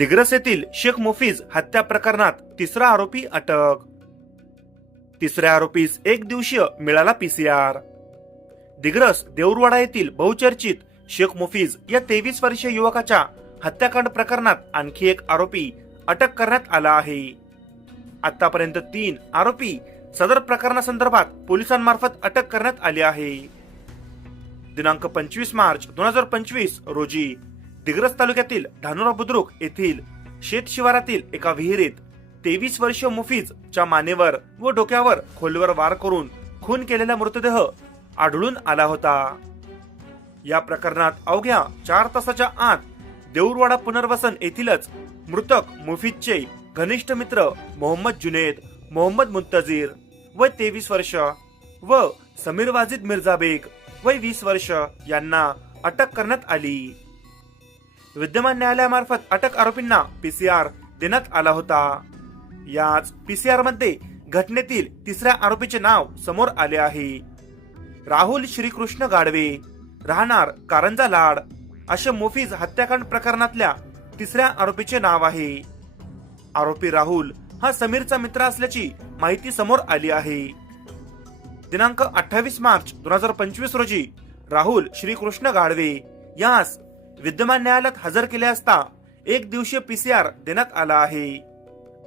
दिग्रस येथील शेख मुफीज हत्या प्रकरणात तिसरा आरोपी अटक. तिसऱ्या आरोपीस एक दिवसीय मिळाला पीसीआर दिग्रस देऊरवाडा येथील बहुचर्चित शेख मुफीज या तेवीस वर्षीय युवकाच्या हत्याकांड प्रकरणात आणखी एक आरोपी अटक करण्यात आला आहे. आतापर्यंत तीन आरोपी सदर प्रकरणासंदर्भात पोलिसांमार्फत अटक करण्यात आली आहे. दिनांक पंचवीस मार्च दोन हजार पंचवीस रोजी दिग्रस तालुक्यातील धानोरा बुद्रुक येथील शेत शिवारातील एका विहिरीत तेवीस वर्षीय मुफीज च्या मानेवर व डोक्यावर खोलवर वार करून खून केलेला मृतदेह आढळून आला होता. या प्रकरणात अवघ्या चार तासाच्या आत देऊरवाडा पुनर्वसन येथीलच मृतक मुफीदचे घनिष्ठ मित्र मोहम्मद जुनेद मोहम्मद मुंतजीर व तेवीस वर्ष व समीर वाजिद मिर्झा बेग वय वीस वर्ष यांना अटक करण्यात आली. विद्यमान न्यायालयामार्फत अटक आरोपींना पीसीआर देण्यात आला होता. याच पीसीआरमध्ये घटनेतील तिसऱ्या आरोपीचे नाव समोर आले आहे. राहुल श्रीकृष्ण गाडवे राहणार कारंजा लाड असे मोफीज हत्याकांड प्रकरणातल्या तिसऱ्या आरोपीचे नाव आहे. आरोपी राहुल हा समीरचा मित्र असल्याची माहिती समोर आली आहे. दिनांक अठ्ठावीस मार्च दोन हजार पंचवीस रोजी राहुल श्रीकृष्ण गाडवे यास विद्यमान न्यायालयात हजर केले असता एक दिवसीय पीसीआर देण्यात आला आहे.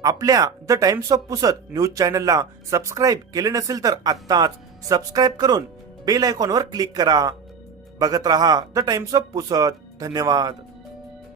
आपल्या the Times of Pusad news चॅनलला सबस्क्राईब केले नसेल तर आत्ताच सबस्क्राईब करून बेल आयकॉनवर क्लिक करा. बघत रहा द टाइम्स ऑफ पुसत धन्यवाद.